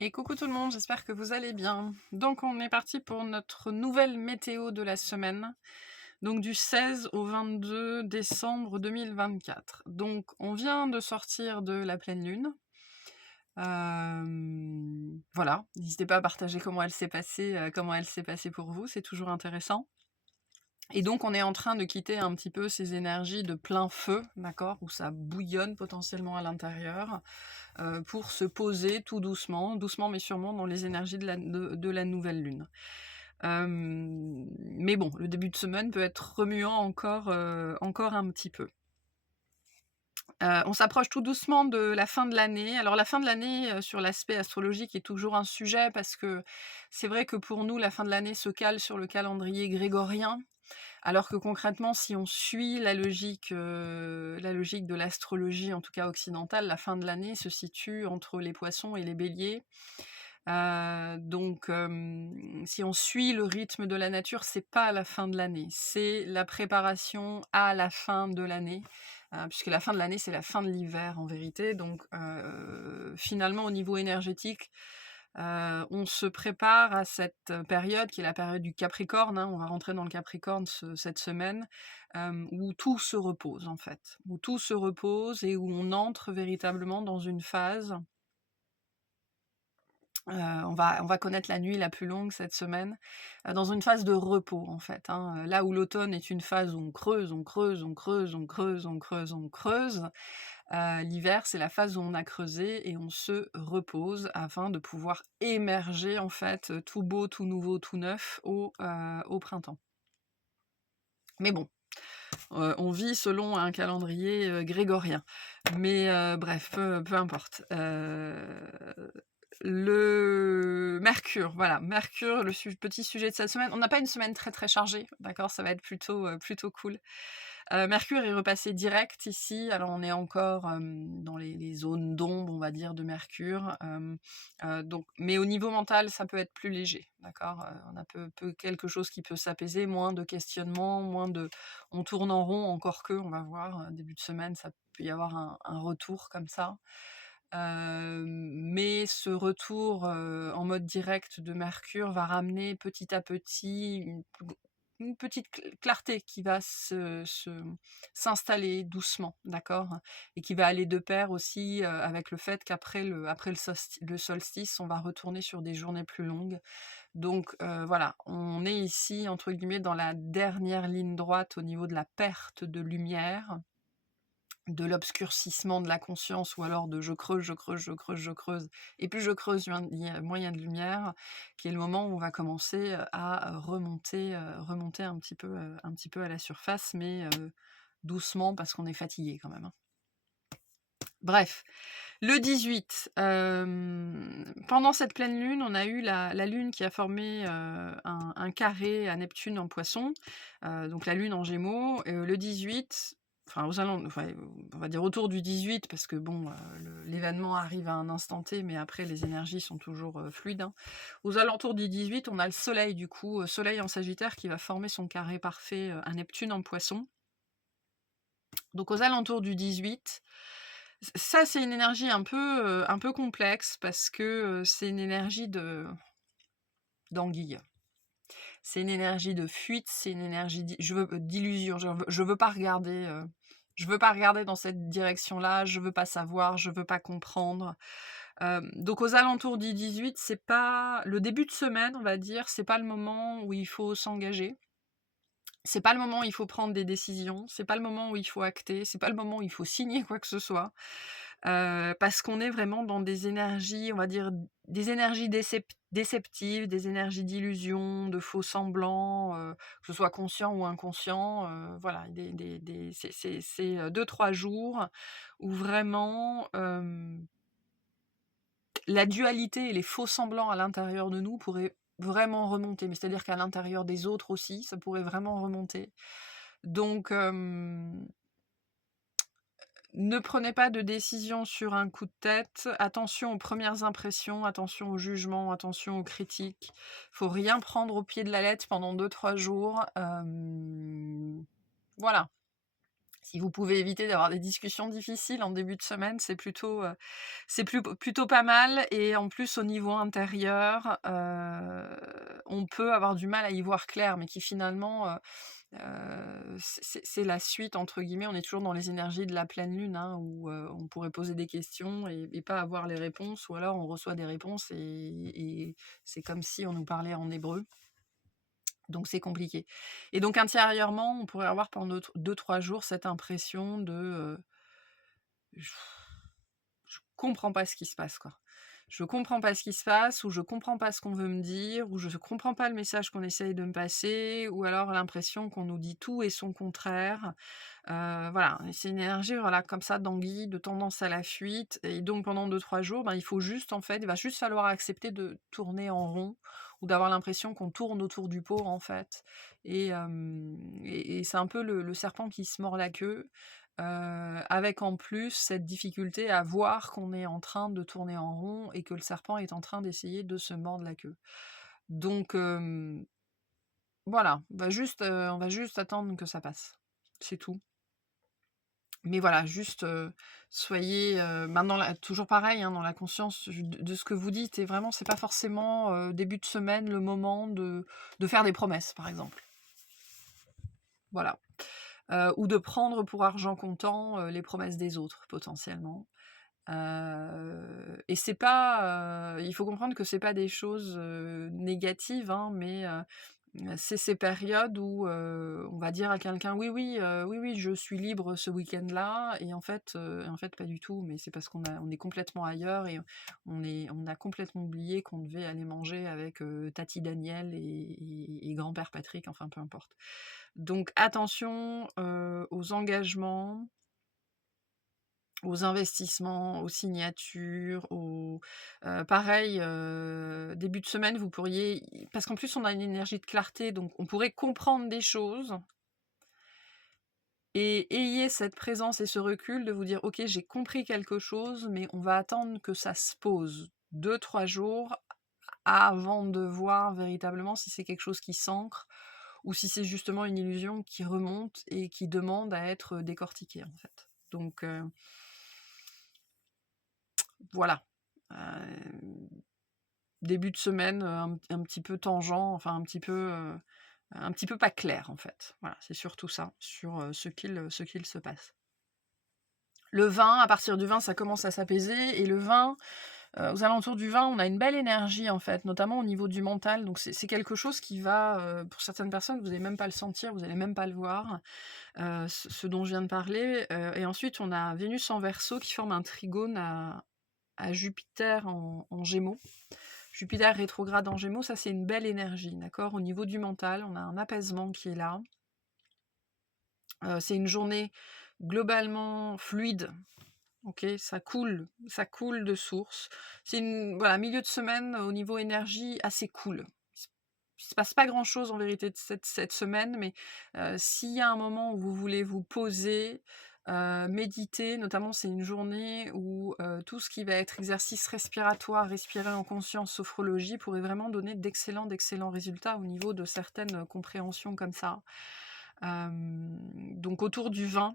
Et coucou tout le monde, j'espère que vous allez bien. Donc on est parti pour notre nouvelle météo de la semaine, donc du 16 au 22 décembre 2024. Donc on vient de sortir de la pleine lune. Voilà, n'hésitez pas à partager comment elle s'est passée pour vous, c'est toujours intéressant. Et donc on est en train de quitter un petit peu ces énergies de plein feu, d'accord, où ça bouillonne potentiellement à l'intérieur, pour se poser tout doucement, doucement mais sûrement dans les énergies de la nouvelle lune. Mais bon, le début de semaine peut être remuant encore un petit peu. On s'approche tout doucement de la fin de l'année. Alors la fin de l'année, sur l'aspect astrologique est toujours un sujet parce que c'est vrai que pour nous, la fin de l'année se cale sur le calendrier grégorien, alors que concrètement, si on suit la logique de l'astrologie, en tout cas occidentale, la fin de l'année se situe entre les Poissons et les Béliers. Donc si on suit le rythme de la nature, c'est pas la fin de l'année, c'est la préparation à la fin de l'année, puisque la fin de l'année, c'est la fin de l'hiver en vérité. Donc finalement au niveau énergétique, on se prépare à cette période qui est la période du Capricorne, hein. On va rentrer dans le Capricorne cette semaine, où tout se repose en fait, où tout se repose et où on entre véritablement dans une phase. On va connaître la nuit la plus longue cette semaine, dans une phase de repos en fait, hein. Là où l'automne est une phase où on creuse, on creuse, on creuse, on creuse, on creuse, on creuse, l'hiver c'est la phase où on a creusé et on se repose afin de pouvoir émerger en fait, tout beau, tout nouveau, tout neuf au printemps. Mais bon, on vit selon un calendrier, grégorien. Mais bref, peu importe. Le Mercure, voilà, Mercure, le petit sujet de cette semaine. On n'a pas une semaine très, très chargée, d'accord? Ça va être plutôt cool. Mercure est repassé direct ici, alors on est encore, dans les zones d'ombre, on va dire, de Mercure, donc mais au niveau mental, ça peut être plus léger, d'accord? On a peu quelque chose qui peut s'apaiser, moins de questionnements, moins de on tourne en rond, encore que, on va voir, début de semaine, ça peut y avoir un retour comme ça. Mais ce retour, en mode direct de Mercure va ramener petit à petit une petite clarté qui va s'installer doucement, d'accord? Et qui va aller de pair aussi, avec le fait qu'après le solstice, on va retourner sur des journées plus longues. Donc voilà, on est ici entre guillemets «dans la dernière ligne droite» au niveau de la perte de lumière, de l'obscurcissement de la conscience ou alors de je creuse, je creuse, je creuse, je creuse et plus je creuse, moins il y a de lumière, qui est le moment où on va commencer, à remonter un petit peu à la surface, mais doucement parce qu'on est fatigué quand même, hein. Bref, le 18, pendant cette pleine lune, on a eu la lune qui a formé, un carré à Neptune en Poisson, donc la lune en Gémeaux, le 18, enfin on va dire autour du 18 parce que bon, l'événement arrive à un instant T, mais après les énergies sont toujours, fluides, hein. Aux alentours du 18, on a le soleil du coup, soleil en Sagittaire qui va former son carré parfait, à Neptune en Poisson. Donc aux alentours du 18, ça c'est une énergie un peu complexe parce que, c'est une énergie de d'anguille. C'est une énergie de fuite, c'est une énergie d'illusion. Je veux pas regarder dans cette direction-là, je veux pas savoir, je veux pas comprendre. Donc aux alentours du 18, c'est pas le début de semaine, on va dire, c'est pas le moment où il faut s'engager. C'est pas le moment où il faut prendre des décisions, c'est pas le moment où il faut acter, c'est pas le moment où il faut signer quoi que ce soit, parce qu'on est vraiment dans des énergies, on va dire, des énergies déceptives, des énergies d'illusion, de faux semblants, que ce soit conscient ou inconscient, voilà, c'est 2-3 jours où vraiment, la dualité et les faux semblants à l'intérieur de nous pourraient vraiment remonter, mais c'est-à-dire qu'à l'intérieur des autres aussi, ça pourrait vraiment remonter. Donc, ne prenez pas de décision sur un coup de tête. Attention aux premières impressions, attention aux jugements, attention aux critiques. Faut rien prendre au pied de la lettre pendant 2-3 jours. Voilà. Si vous pouvez éviter d'avoir des discussions difficiles en début de semaine, plutôt pas mal et en plus au niveau intérieur, on peut avoir du mal à y voir clair, mais qui finalement, c'est «la suite» entre guillemets. On est toujours dans les énergies de la pleine lune, hein, où, on pourrait poser des questions et pas avoir les réponses ou alors on reçoit des réponses et c'est comme si on nous parlait en hébreu. Donc c'est compliqué et donc intérieurement, on pourrait avoir pendant 2-3 jours cette impression de, je je comprends pas ce qui se passe, quoi. Je comprends pas ce qui se passe ou je comprends pas ce qu'on veut me dire ou je comprends pas le message qu'on essaye de me passer ou alors l'impression qu'on nous dit tout et son contraire. Voilà, et c'est une énergie, voilà, comme ça d'anguille, de tendance à la fuite et donc pendant 2-3 jours, ben, il faut juste en fait, il va juste falloir accepter de tourner en rond ou d'avoir l'impression qu'on tourne autour du pot en fait et c'est un peu le serpent qui se mord la queue, avec en plus cette difficulté à voir qu'on est en train de tourner en rond et que le serpent est en train d'essayer de se mordre la queue. Donc voilà, on va juste attendre que ça passe. C'est tout. Mais voilà, juste, soyez, ben, toujours pareil, hein, dans la conscience de ce que vous dites et vraiment c'est pas forcément, début de semaine le moment de faire des promesses, par exemple. Voilà. Ou de prendre pour argent comptant, les promesses des autres potentiellement. Et c'est pas, il faut comprendre que c'est pas des choses, négatives, hein, mais c'est ces périodes où, on va dire à quelqu'un: «Oui, oui, oui, oui, je suis libre ce week-end-là» et en fait pas du tout, mais c'est parce on est complètement ailleurs et on a complètement oublié qu'on devait aller manger avec, Tati Daniel et grand-père Patrick, enfin peu importe. Donc attention, aux engagements, aux investissements, aux signatures, pareil, début de semaine, vous pourriez parce qu'en plus on a une énergie de clarté, donc on pourrait comprendre des choses et ayez cette présence et ce recul de vous dire: «OK, j'ai compris quelque chose, mais on va attendre que ça se pose 2-3 jours avant de voir véritablement si c'est quelque chose qui s'ancre ou si c'est justement une illusion qui remonte et qui demande à être décortiquée, en fait». Donc voilà. Heu, Début de semaine, un petit peu tangent, enfin un petit peu pas clair en fait. Voilà, c'est surtout ça, sur, ce qu'il se passe. Le vin, à partir du vin, ça commence à s'apaiser et le vin, aux alentours du vin, on a une belle énergie en fait, notamment au niveau du mental. Donc c'est quelque chose qui va, pour certaines personnes, vous allez même pas le sentir, vous allez même pas le voir, ce dont je viens de parler, et ensuite on a Vénus en Verseau qui forme un trigone à Jupiter en Gémeaux. Jupiter rétrograde en Gémeaux, ça c'est une belle énergie, d'accord? Au niveau du mental, on a un apaisement qui est là. C'est une journée globalement fluide, OK? Ça coule de source. C'est voilà, milieu de semaine au niveau énergie assez cool. Il se passe pas grand-chose en vérité de cette semaine, mais s'il y a un moment où vous voulez vous poser, méditer, notamment c'est une journée où, tout ce qui va être exercice respiratoire, respirer en conscience, sophrologie, pourrait vraiment donner d'excellents résultats au niveau de certaines, compréhensions comme ça. Donc autour du vin,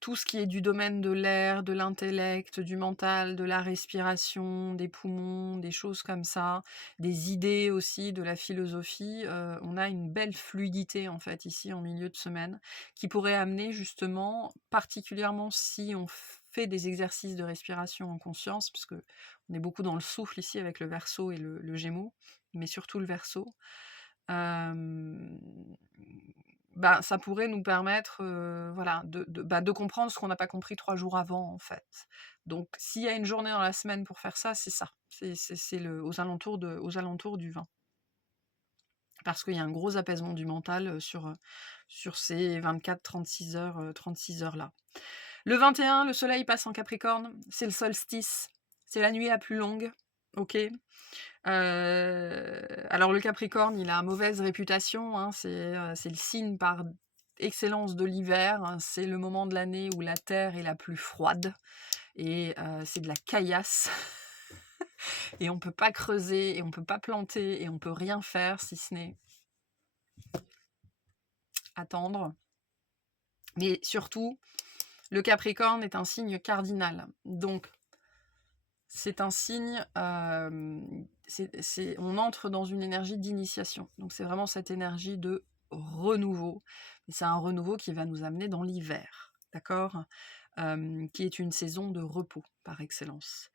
tout ce qui est du domaine de l'air, de l'intellect, du mental, de la respiration, des poumons, des choses comme ça, des idées aussi, de la philosophie, on a une belle fluidité en fait ici en milieu de semaine, qui pourrait amener justement, particulièrement si on fait des exercices de respiration en conscience, puisque on est beaucoup dans le souffle ici avec le Verseau et le Gémeaux, mais surtout le Verseau. Hem, bah, ça pourrait nous permettre, voilà, de comprendre ce qu'on n'a pas compris 3 jours avant, en fait. Donc s'il y a une journée dans la semaine pour faire ça, c'est ça. C'est aux alentours du 20. Parce qu'il y a un gros apaisement du mental, sur ces 24-36 heures, 36 heures-là. Le 21, le soleil passe en Capricorne, c'est le solstice, c'est la nuit la plus longue, OK? Alors le Capricorne, il a mauvaise réputation, hein, c'est le signe par excellence de l'hiver, hein. C'est le moment de l'année où la terre est la plus froide et c'est de la caillasse et on peut pas creuser et on peut pas planter et on peut rien faire si ce n'est attendre Mais surtout, le Capricorne est un signe cardinal. Donc, c'est un signe, on entre dans une énergie d'initiation. Donc c'est vraiment cette énergie de renouveau. Et c'est un renouveau qui va nous amener dans l'hiver, d'accord? Qui est une saison de repos par excellence.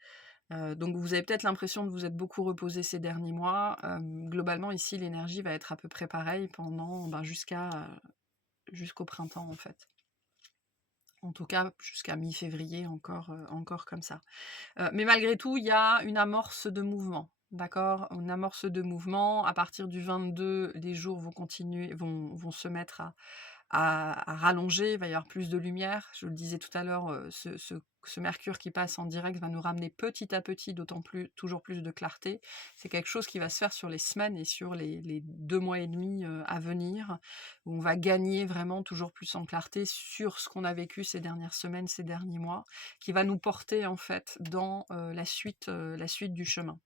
Donc vous avez peut-être l'impression de vous être beaucoup reposé ces derniers mois. Globalement ici l'énergie va être à peu près pareille pendant, jusqu'au printemps en fait. En tout cas jusqu'à mi-février encore comme ça. Mais malgré tout, il y a une amorce de mouvement, d'accord? Une amorce de mouvement. À partir du 22, les jours vont se mettre à rallonger, il va y avoir plus de lumière. Je le disais tout à l'heure, ce mercure qui passe en direct va nous ramener petit à petit toujours plus de clarté. C'est quelque chose qui va se faire sur les semaines et sur les 2 mois et demi, à venir, où on va gagner vraiment toujours plus en clarté sur ce qu'on a vécu ces dernières semaines, ces derniers mois, qui va nous porter en fait dans, la suite du chemin.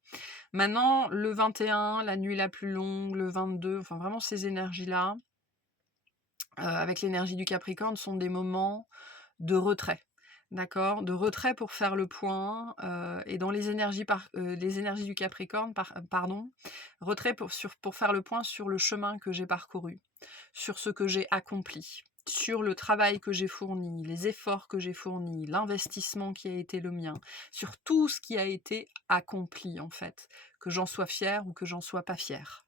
Maintenant, le 21, la nuit la plus longue, le 22, enfin vraiment ces énergies-là, avec l'énergie du Capricorne, sont des moments de retrait. D'accord? De retrait pour faire le point, et dans les énergies du Capricorne, pardon, retrait pour faire le point sur le chemin que j'ai parcouru, sur ce que j'ai accompli, sur le travail que j'ai fourni, les efforts que j'ai fournis, l'investissement qui a été le mien, sur tout ce qui a été accompli en fait, que j'en sois fière ou que j'en sois pas fière.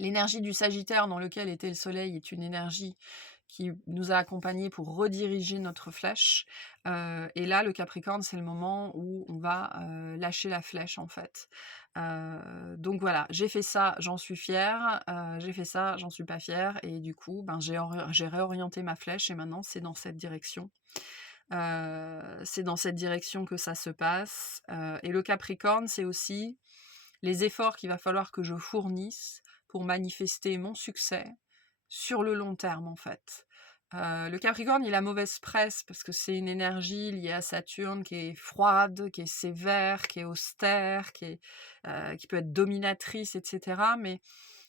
L'énergie du Sagittaire dans lequel était le Soleil est une énergie qui nous a accompagnés pour rediriger notre flèche. Et là, le Capricorne, c'est le moment où on va lâcher la flèche, en fait. Donc voilà, j'ai fait ça, j'en suis fière. J'ai fait ça, j'en suis pas fière. Et du coup, j'ai réorienté ma flèche et maintenant, c'est dans cette direction. C'est dans cette direction que ça se passe. Et le Capricorne, c'est aussi les efforts qu'il va falloir que je fournisse pour manifester mon succès sur le long terme, en fait. Le Capricorne, il a mauvaise presse parce que c'est une énergie liée à Saturne qui est froide, qui est sévère, qui est austère, qui peut être dominatrice, etc. Mais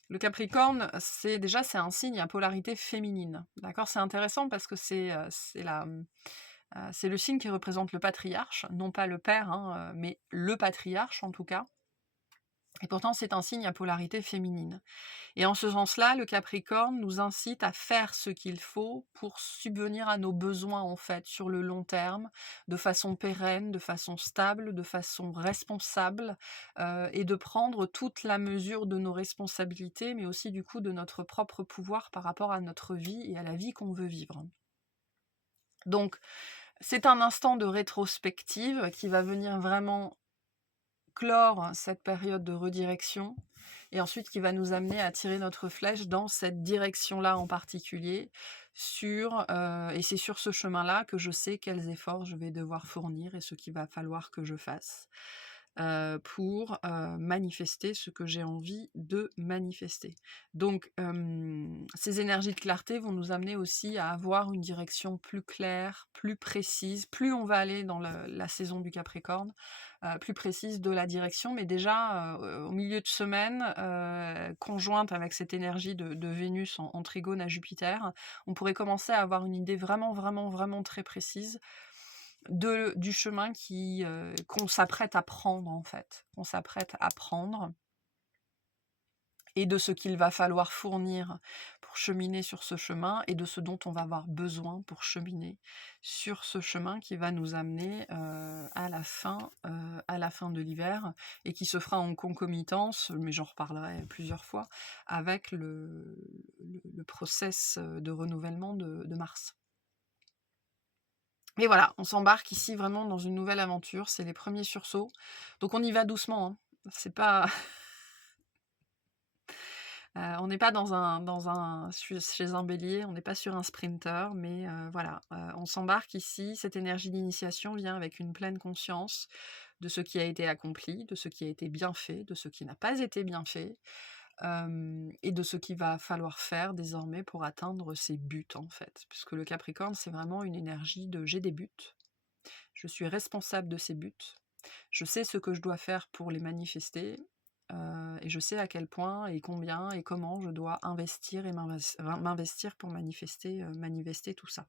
le Capricorne, c'est un signe à polarité féminine. D'accord? C'est intéressant parce que c'est le signe qui représente le patriarche, non pas le père, hein, mais le patriarche en tout cas. Et pourtant, c'est un signe à polarité féminine. Et en ce sens-là, le Capricorne nous incite à faire ce qu'il faut pour subvenir à nos besoins, en fait, sur le long terme, de façon pérenne, de façon stable, de façon responsable, et de prendre toute la mesure de nos responsabilités, mais aussi du coup de notre propre pouvoir par rapport à notre vie et à la vie qu'on veut vivre. Donc, c'est un instant de rétrospective qui va venir vraiment clore cette période de redirection et ensuite qui va nous amener à tirer notre flèche dans cette direction-là en particulier et c'est sur ce chemin-là que je sais quels efforts je vais devoir fournir et ce qu'il va falloir que je fasse pour manifester ce que j'ai envie de manifester. Donc ces énergies de clarté vont nous amener aussi à avoir une direction plus claire, plus précise. Plus on va aller dans la saison du Capricorne, plus précise de la direction, mais déjà au milieu de semaine, conjointe avec cette énergie de Vénus en trigone à Jupiter, on pourrait commencer à avoir une idée vraiment, vraiment, vraiment très précise du chemin qu'on s'apprête à prendre en fait, qu'on s'apprête à prendre et de ce qu'il va falloir fournir pour cheminer sur ce chemin et de ce dont on va avoir besoin pour cheminer sur ce chemin qui va nous amener à la fin de l'hiver et qui se fera en concomitance, mais j'en reparlerai plusieurs fois, avec le process de renouvellement de Mars. Et voilà, on s'embarque ici vraiment dans une nouvelle aventure, c'est les premiers sursauts. Donc on y va doucement, hein. C'est pas on n'est pas chez un bélier, on n'est pas sur un sprinter, mais voilà, on s'embarque ici. Cette énergie d'initiation vient avec une pleine conscience de ce qui a été accompli, de ce qui a été bien fait, de ce qui n'a pas été bien fait, et de ce qu'il va falloir faire désormais pour atteindre ses buts, en fait. Puisque le Capricorne, c'est vraiment une énergie de j'ai des buts, je suis responsable de ces buts, je sais ce que je dois faire pour les manifester, et je sais à quel point et combien et comment je dois investir et m'investir pour manifester tout ça.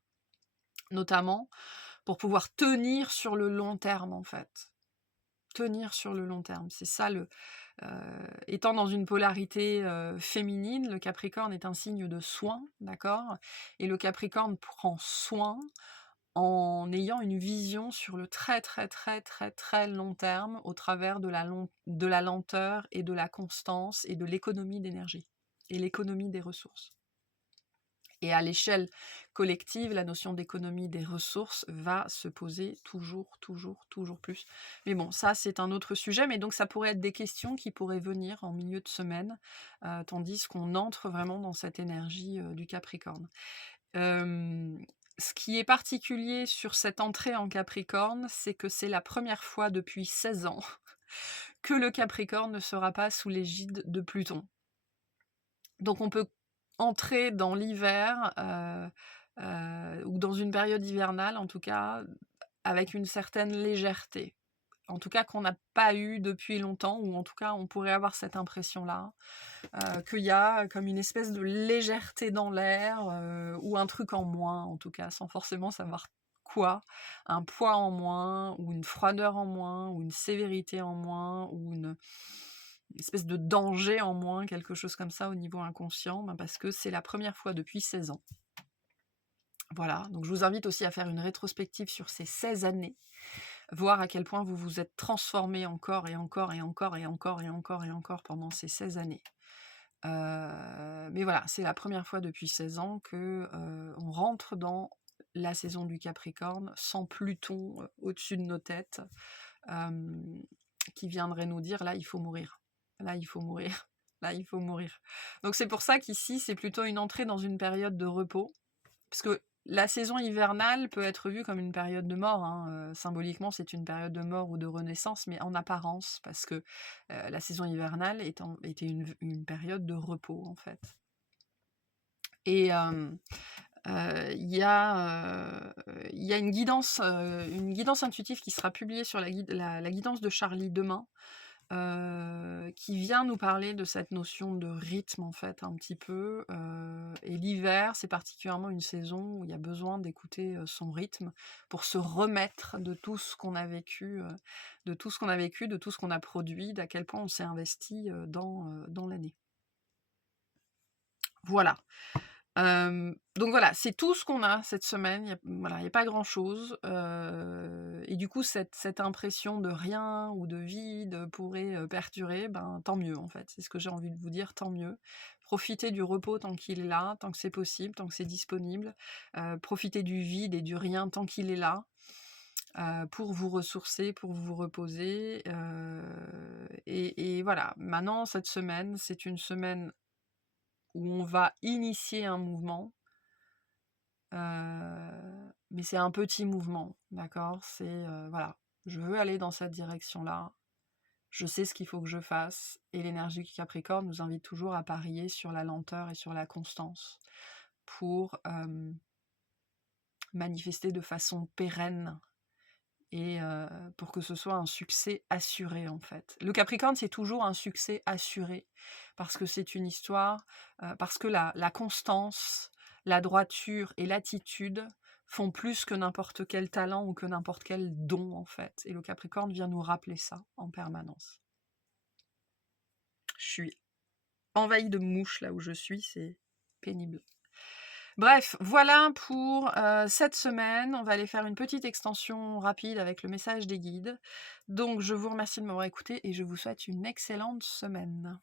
Notamment pour pouvoir tenir sur le long terme, en fait. Tenir sur le long terme, c'est ça étant dans une polarité, féminine, le Capricorne est un signe de soin, d'accord? Et le Capricorne prend soin en ayant une vision sur le très, très, très, très, très long terme au travers de la lenteur et de la constance et de l'économie d'énergie et l'économie des ressources. Et à l'échelle collective, la notion d'économie des ressources va se poser toujours, toujours, toujours plus. Mais bon, ça, c'est un autre sujet, mais donc ça pourrait être des questions qui pourraient venir en milieu de semaine, tandis qu'on entre vraiment dans cette énergie, du Capricorne. Ce qui est particulier sur cette entrée en Capricorne, c'est que c'est la première fois depuis 16 ans que le Capricorne ne sera pas sous l'égide de Pluton. Donc on peut entrer dans l'hiver, ou dans une période hivernale en tout cas, avec une certaine légèreté. En tout cas qu'on n'a pas eu depuis longtemps, ou en tout cas on pourrait avoir cette impression-là, qu'il y a comme une espèce de légèreté dans l'air, ou un truc en moins en tout cas, sans forcément savoir quoi. Un poids en moins, ou une froideur en moins, ou une sévérité en moins, ou une espèce de danger en moins, quelque chose comme ça au niveau inconscient, parce que c'est la première fois depuis 16 ans. Voilà, donc je vous invite aussi à faire une rétrospective sur ces 16 années, voir à quel point vous vous êtes transformé encore et encore et encore et encore et encore et encore pendant ces 16 années. Mais voilà, c'est la première fois depuis 16 ans que on rentre dans la saison du Capricorne sans Pluton au-dessus de nos têtes, qui viendrait nous dire là il faut mourir, là il faut mourir, là il faut mourir. Donc c'est pour ça qu'ici c'est plutôt une entrée dans une période de repos, parce que la saison hivernale peut être vue comme une période de mort, hein, symboliquement c'est une période de mort ou de renaissance, mais en apparence, parce que la saison hivernale était une période de repos en fait. Et il y a une guidance intuitive qui sera publiée sur la guidance de Charlie demain, qui vient nous parler de cette notion de rythme en fait un petit peu, et l'hiver c'est particulièrement une saison où il y a besoin d'écouter, son rythme pour se remettre de tout ce qu'on a vécu, de tout ce qu'on a produit, d'à quel point on s'est investi, dans l'année. Voilà. Donc voilà, c'est tout ce qu'on a cette semaine. Il y a pas grand-chose, et du coup cette impression de rien ou de vide pourrait, perdurer, tant mieux en fait. C'est ce que j'ai envie de vous dire, tant mieux. Profitez du repos tant qu'il est là, tant que c'est possible, tant que c'est disponible. Profitez du vide et du rien tant qu'il est là, pour vous ressourcer, pour vous reposer, et voilà. Maintenant cette semaine, c'est une semaine où on va initier un mouvement, mais c'est un petit mouvement, d'accord? C'est, voilà, je veux aller dans cette direction-là, je sais ce qu'il faut que je fasse, et l'énergie du Capricorne nous invite toujours à parier sur la lenteur et sur la constance pour, manifester de façon pérenne, et pour que ce soit un succès assuré, en fait. Le Capricorne, c'est toujours un succès assuré, parce que c'est une histoire, parce que la constance, la droiture et l'attitude font plus que n'importe quel talent ou que n'importe quel don, en fait. Et le Capricorne vient nous rappeler ça en permanence. Je suis envahie de mouches là où je suis, c'est pénible. Bref, voilà pour, cette semaine. On va aller faire une petite extension rapide avec le message des guides. Donc je vous remercie de m'avoir écouté et je vous souhaite une excellente semaine.